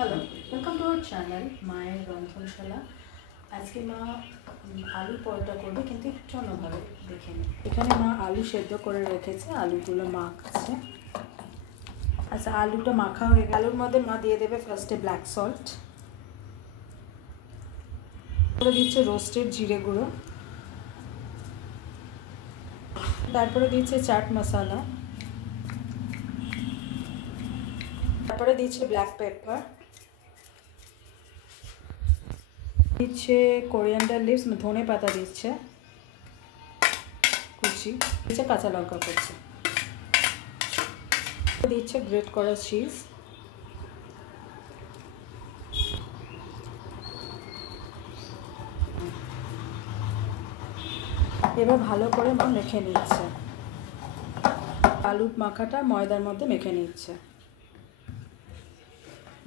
Hello, welcome to our channel মায়ের রন্ধনশালা। আজকে মা আলু পরোটা করবে, কিন্তু একটু অন্যভাবে দেখে নিই। এখানে মা আলু সেদ্ধ করে রেখেছে, আলুগুলো মাখছে। আচ্ছা, আলুটা মাখা হয়ে গেল। আলুর মধ্যে মা দিয়ে দেবে ফার্স্টে ব্ল্যাক সল্ট, তারপরে দিচ্ছে রোস্টেড জিরে গুঁড়ো, তারপরে দিচ্ছে চাট মশলা, তারপরে দিচ্ছে ব্ল্যাক পেপার, দিচ্ছে কোরিয়ান্ডার লিভস, ধনে পাতা দিচ্ছে কুচি, দিচ্ছে কাঁচা লঙ্কা কুচি, দিচ্ছে গ্রেট করা চিজ, এবার ভালো করে মা মেখে নিচ্ছে। আলুর মাখাটা ময়দার মধ্যে মেখে নিচ্ছে।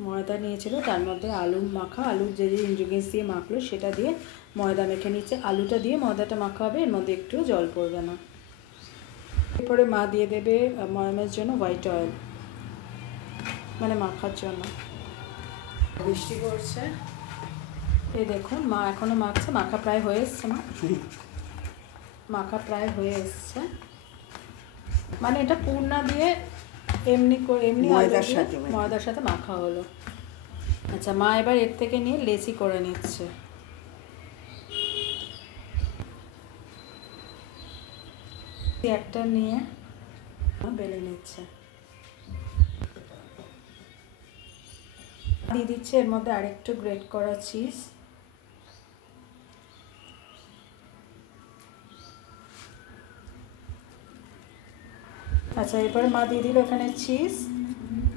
ময়দা নিয়েছিল, তার মধ্যে আলু মাখা, আলুর যে যে ইনগ্রিডিয়েন্টস দিয়ে মাখলো সেটা দিয়ে ময়দা মেখে নিচ্ছে। আলুটা দিয়ে ময়দাটা মাখা হবে, এর মধ্যে একটু জল পড়বে না। এরপরে মা দিয়ে দেবে ময়ামের জন্য হোয়াইট অয়েল, মানে মাখার জন্য। বৃষ্টি পড়ছে, এই দেখুন মা এখনও মাখছে। মাখা প্রায় হয়ে এসছে। মাখা প্রায় হয়ে এসছে, মানে এটা পুরনা দিয়ে এমনি করে ময়দার সাথে মাখা হলো। আচ্ছা, মা এবার এর থেকে নিয়ে লেচি করে নিচ্ছে। একটা নিয়ে বেলে নিচ্ছে, দিয়ে দিচ্ছে এর মধ্যে আরেকটু গ্রেট করা চিজ, আচ্ছা এরপরে মা দিয়ে দিল এখানে চিজ।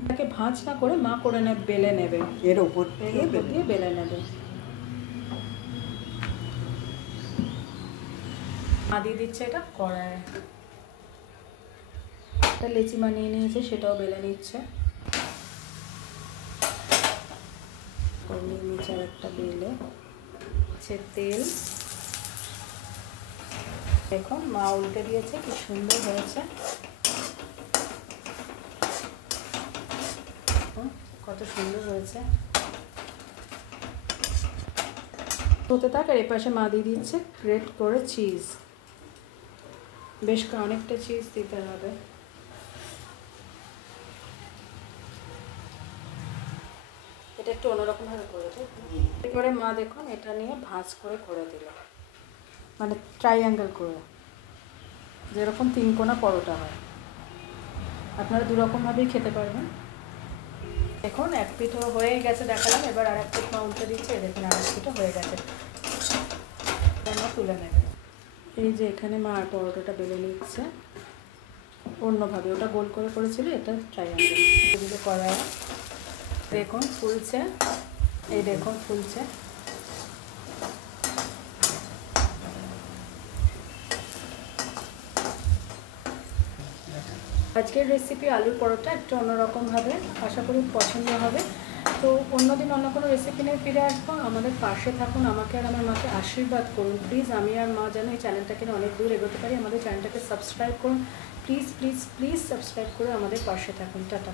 এটাকে ভাঁজ না করে মা করে বেলে নেবে, এর উপর দিয়ে বেলে নেবে। মা দিয়ে দিচ্ছে এটা কড়ায়। একটা লেচি বানিয়ে নিয়েছে, সেটাও বেলে নিচ্ছে। নিচে আর একটা বেলে হচ্ছে তেল। দেখুন মা উল্টে দিয়েছে, কি সুন্দর হয়েছে, কত সুন্দর হয়েছে। হতে থাক, আর এপাশে মা দিয়ে দিচ্ছে গ্রেট করে চিজ। বেশ অনেকটা চিজ দিতে হবে। এটা একটু অন্যরকমভাবে করে দেয়। এরপরে মা দেখুন এটা নিয়ে ভাঁজ করে দিল, মানে ট্রাইঅ্যাঙ্গেল করে, যেরকম তিনকোনা পরোটা হয়। আপনারা দুরকমভাবেই খেতে পারবেন। দেখুন এক পিঠও হয়ে গেছে দেখালাম, এবার আর এক পিঠ মা উল্টে দিচ্ছে। দেখুন আর এক পিঠও হয়ে গেছে, মা তুলে নেবে। এই যে এখানে মা আর পরোটাটা বেলে নিচ্ছে অন্যভাবে। ওটা গোল করে করেছিল, এটা ট্রাইঅ্যাঙ্গেল। এগুলো করা দেখুন ফুলছে, এই দেখুন ফুলছে। আজকের রেসিপি আলুর পরোটা একটু অন্যরকমভাবে, আশা করি পছন্দ হবে। তো অন্যদিন অন্য কোনো রেসিপি নিয়ে ফিরে আসবো। আমাদের পাশে থাকুন, আমাকে আর আমার মাকে আশীর্বাদ করুন প্লিজ। আমি আর মা যেন এই চ্যানেলটাকে অনেক দূর এগোতে পারি। আমাদের চ্যানেলটাকে সাবস্ক্রাইব করুন প্লিজ প্লিজ প্লিজ, সাবস্ক্রাইব করে আমাদের পাশে থাকুন। টাটা।